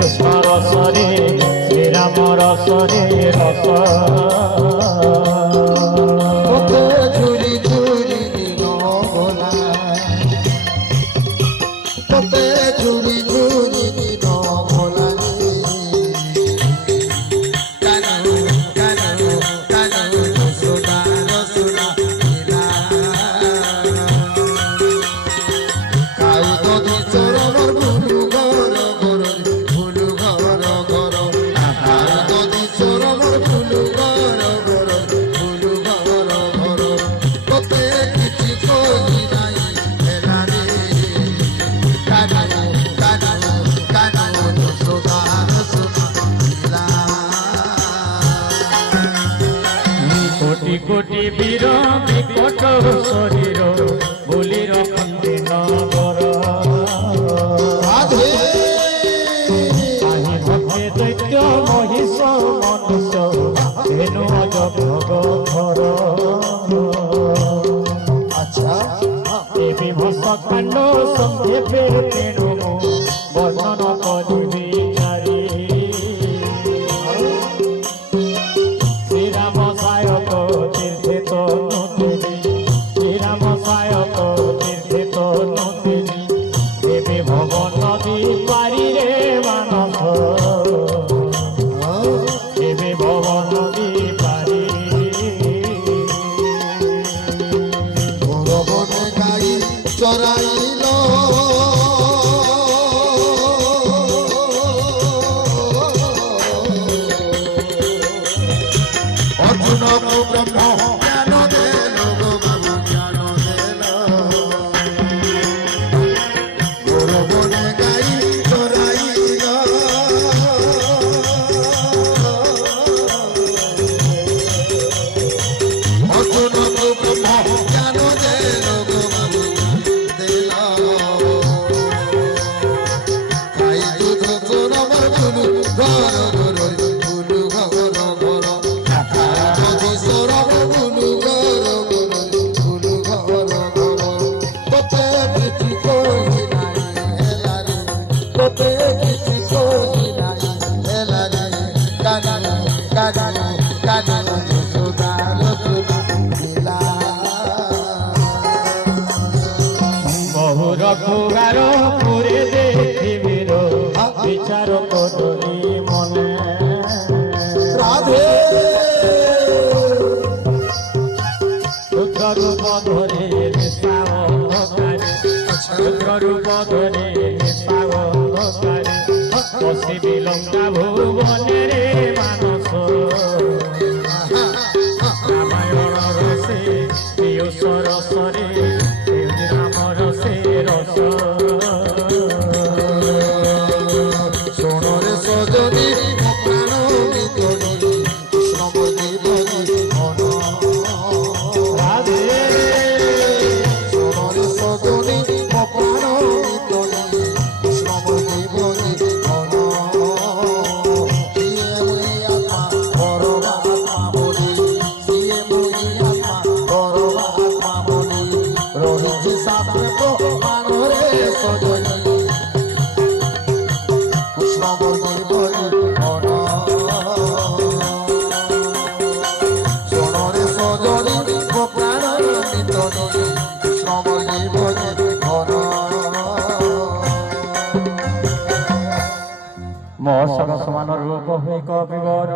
কৃষ্ণ রসরে শ্রীরাম রসরে রস ঝুরি ঝুরি দিন ভোলা তোতে ঝুরি ঝুরি দিন ভোলা কানু কানু কানু সোনা রসুনা লীলা কাউ নদী চরণর ভুলু ঘর ঘর ভুলু ঘর ঘর কাউ নদী চরণর ভুলু ঘর ঘর ভুলু ঘর ঘর তোতে কিছু করি নাই হেলা রে কানু কানু কানু সোনা রসুনা লীলা কোটি কোটি বীর বিকট শরীর বলি রখন্তি নগর রাধে আহি ভক্তে দৈত্য মহিষ মনুষ্য ধেনু অজভগ ধর আচ্ছা দেবী ভস কাণ্ড সংক্ষেপে তেণু বর্ণন করিবি চারি শ্রীরাম সায়ক তীর্থে তনুতিনি শ্রীরাম সায়ক তীর্থে তনুতিনি দেবী ভব নদী পারি রে মানস দেবী ভব নদী পারি বনে গাই চরাইল অর্জুন ব্রহ্ম জ্ঞান দেল গো বাবু জ্ঞান দেল বনে গাই চরাইল অর্জুন ব্রহ্ম জ্ঞান দেল গো বাবু দেল খাই দুধ সোনার ভুলু ঘর ঘর ভুলু ঘর ঘর নদী সরব ভুলু ঘর ঘর ভুলু ঘর ঘর তোতে কিছু করি নাই হেলা রে তোতে কিছু করি নাই হেলা রে কানু কানু কানু যশোদা রসুনা লীলা বহু রঘুবার পুরে দেখিবির বিচার কদলি মনে রাধে রুদ্র রূপ ধরে নিশাবন্ধকারে রুদ্র রূপ ধরে নিশাবন্ধকারে বসিবি লঙ্কা ভুবনে রে মানস রামায়ণ রসে পিয়ুষ রসরে রাম রসে রস সোনরে সজনী মো প্রাণ ভিতরে কৃষ্ণ বলি বলি মন রাধে সোনরে সজনী মো প্রাণ ভিতরে কৃষ্ণ বলি বলি মন সিয়ে মুই আত্মা করবা আত্মা বলি সিয়ে মুই আত্মা করবা আত্মা বলি রহিছে শাস্ত্রে প্রমাণরে সজনী কৃষ্ণ বলি বলি মন সোনরে সজনী মো প্রাণ ভিতরে কৃষ্ণ বলি বলি মন মহর্ষক সমান রূপ হই কবিবর